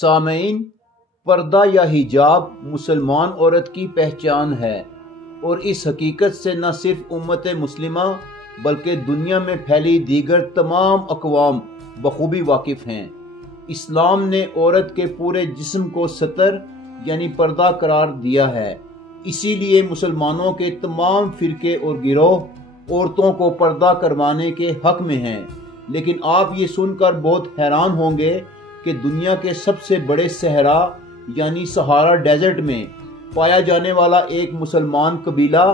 سامعین، پردہ یا حجاب مسلمان عورت کی پہچان ہے اور اس حقیقت سے نہ صرف امت مسلمہ بلکہ دنیا میں پھیلی دیگر تمام اقوام بخوبی واقف ہیں۔ اسلام نے عورت کے پورے جسم کو ستر یعنی پردہ قرار دیا ہے۔ اسی لیے مسلمانوں کے تمام فرقے اور گروہ عورتوں کو پردہ کروانے کے حق میں ہیں۔ لیکن آپ یہ سن کر بہت حیران ہوں گے کہ دنیا کے سب سے بڑے صحرا یعنی سہارا ڈیزرٹ میں پایا جانے والا ایک مسلمان قبیلہ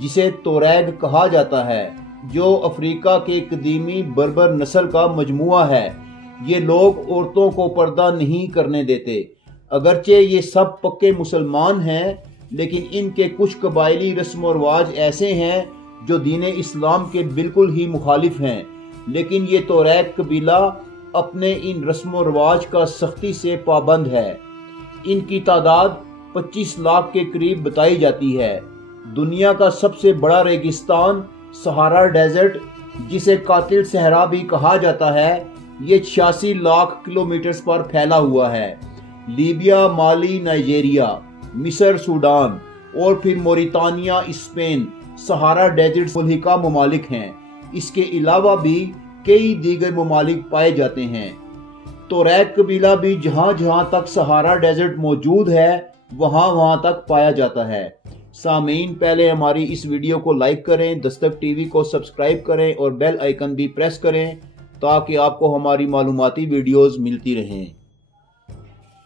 جسے توریگ کہا جاتا ہے، جو افریقہ کے قدیمی بربر نسل کا مجموعہ ہے، یہ لوگ عورتوں کو پردہ نہیں کرنے دیتے۔ اگرچہ یہ سب پکے مسلمان ہیں، لیکن ان کے کچھ قبائلی رسم و رواج ایسے ہیں جو دین اسلام کے بالکل ہی مخالف ہیں۔ لیکن یہ توریگ قبیلہ اپنے ان رسم و رواج کا سختی سے پابند ہے۔ ان کی تعداد 25 لاکھ کے قریب بتائی جاتی ہے۔ دنیا کا سب سے بڑا ریگستان سہارا ڈیزرٹ، جسے قاتل صحرا بھی کہا جاتا ہے، یہ 86 لاکھ کلومیٹر پر پھیلا ہوا ہے۔ لیبیا، مالی، نائجیریا، مصر، سوڈان اور پھر موریتانیہ، اسپین سہارا ڈیزرٹ ملحقہ ممالک ہیں۔ اس کے علاوہ بھی کئی دیگر ممالک پائے جاتے ہیں۔ توریگ قبیلہ بھی جہاں جہاں تک سہارا ڈیزرٹ موجود ہے وہاں وہاں تک پایا جاتا ہے۔ سامعین، پہلے ہماری اس ویڈیو کو لائک کریں، دستک ٹی وی کو سبسکرائب کریں اور بیل آئیکن بھی پریس کریں تاکہ آپ کو ہماری معلوماتی ویڈیوز ملتی رہیں۔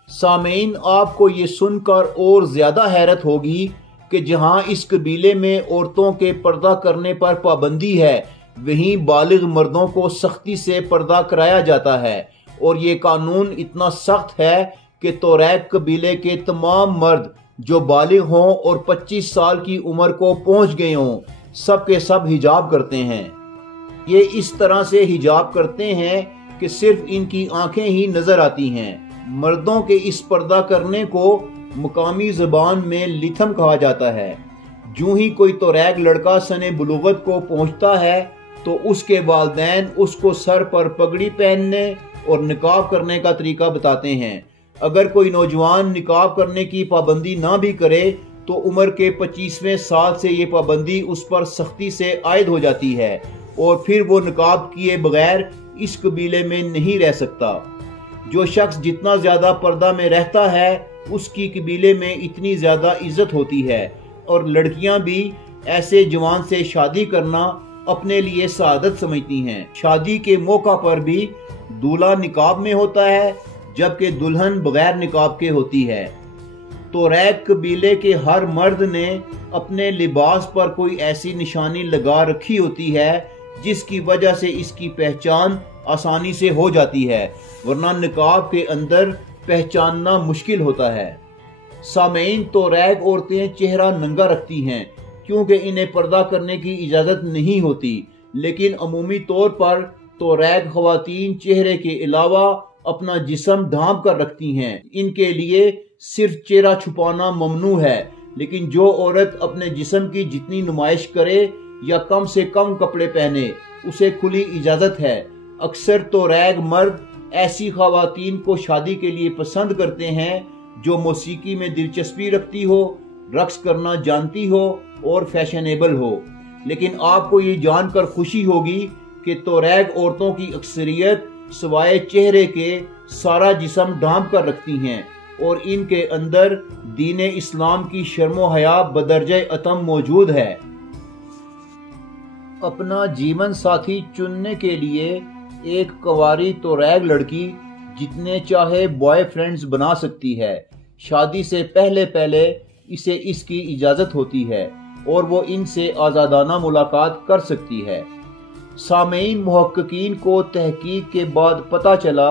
سامعین، آپ کو یہ سن کر اور زیادہ حیرت ہوگی کہ جہاں اس قبیلے میں عورتوں کے پردہ کرنے پر پابندی ہے، وہیں بالغ مردوں کو سختی سے پردہ کرایا جاتا ہے، اور یہ قانون اتنا سخت ہے کہ توریگ قبیلے کے تمام مرد جو بالغ ہوں اور 25 سال کی عمر کو پہنچ گئے ہوں، سب کے سب حجاب کرتے ہیں۔ یہ اس طرح سے حجاب کرتے ہیں کہ صرف ان کی آنکھیں ہی نظر آتی ہیں۔ مردوں کے اس پردہ کرنے کو مقامی زبان میں لیتھم کہا جاتا ہے۔ جو ہی کوئی توریگ لڑکا سن بلوغت کو پہنچتا ہے تو اس کے والدین اس کو سر پر پگڑی پہننے اور نقاب کرنے کا طریقہ بتاتے ہیں۔ اگر کوئی نوجوان نقاب کرنے کی پابندی نہ بھی کرے تو عمر کے 25ویں سال سے یہ پابندی اس پر سختی سے عائد ہو جاتی ہے اور پھر وہ نقاب کیے بغیر اس قبیلے میں نہیں رہ سکتا۔ جو شخص جتنا زیادہ پردہ میں رہتا ہے اس کی قبیلے میں اتنی زیادہ عزت ہوتی ہے، اور لڑکیاں بھی ایسے جوان سے شادی کرنا اپنے لیے سعادت سمجھتی ہیں۔ شادی کے موقع پر بھی دولہا نقاب میں ہوتا ہے جبکہ دلہن بغیر نقاب کے ہوتی ہے۔ توریگ قبیلے کے ہر مرد نے اپنے لباس پر کوئی ایسی نشانی لگا رکھی ہوتی ہے جس کی وجہ سے اس کی پہچان آسانی سے ہو جاتی ہے، ورنہ نقاب کے اندر پہچاننا مشکل ہوتا ہے۔ سامعین، توریگ عورتیں چہرہ ننگا رکھتی ہیں کیونکہ انہیں پردہ کرنے کی اجازت نہیں ہوتی، لیکن عمومی طور پر توریگ خواتین چہرے کے علاوہ اپنا جسم ڈھانپ کر رکھتی ہیں۔ ان کے لیے صرف چہرہ چھپانا ممنوع ہے، لیکن جو عورت اپنے جسم کی جتنی نمائش کرے یا کم سے کم کپڑے پہنے اسے کھلی اجازت ہے۔ اکثر توریگ مرد ایسی خواتین کو شادی کے لیے پسند کرتے ہیں جو موسیقی میں دلچسپی رکھتی ہو، رقص کرنا جانتی ہو اور فیشنیبل ہو۔ لیکن آپ کو یہ جان کر خوشی ہوگی کہ توریگ عورتوں کی اکثریت سوائے چہرے کے سارا جسم ڈھانپ کر رکھتی ہیں، اور ان کے اندر دین اسلام کی شرم و حیا بدرجہ اتم موجود ہے۔ اپنا جیون ساتھی چننے کے لیے ایک کنواری توریگ لڑکی جتنے چاہے بوائے فرینڈز بنا سکتی ہے۔ شادی سے پہلے اسے اس کی اجازت ہوتی ہے اور وہ ان سے آزادانہ ملاقات کر سکتی ہے۔ سامعین، محققین کو تحقیق کے بعد پتہ چلا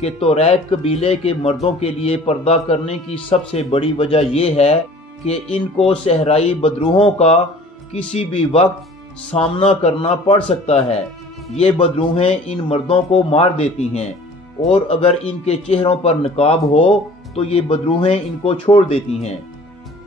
کہ توریگ قبیلے کے مردوں کے لیے پردہ کرنے کی سب سے بڑی وجہ یہ ہے کہ ان کو صحرائی بدروحوں کا کسی بھی وقت سامنا کرنا پڑ سکتا ہے۔ یہ بدروحیں ان مردوں کو مار دیتی ہیں، اور اگر ان کے چہروں پر نقاب ہو تو یہ بدروحیں ان کو چھوڑ دیتی ہیں۔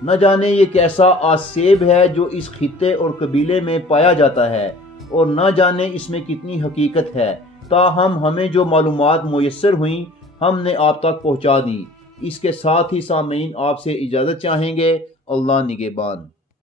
نہ جانے یہ کیسا آسیب ہے جو اس خطے اور قبیلے میں پایا جاتا ہے، اور نہ جانے اس میں کتنی حقیقت ہے۔ تاہم ہمیں جو معلومات میسر ہوئیں ہم نے آپ تک پہنچا دیں۔ اس کے ساتھ ہی سامعین آپ سے اجازت چاہیں گے۔ اللہ نگہبان۔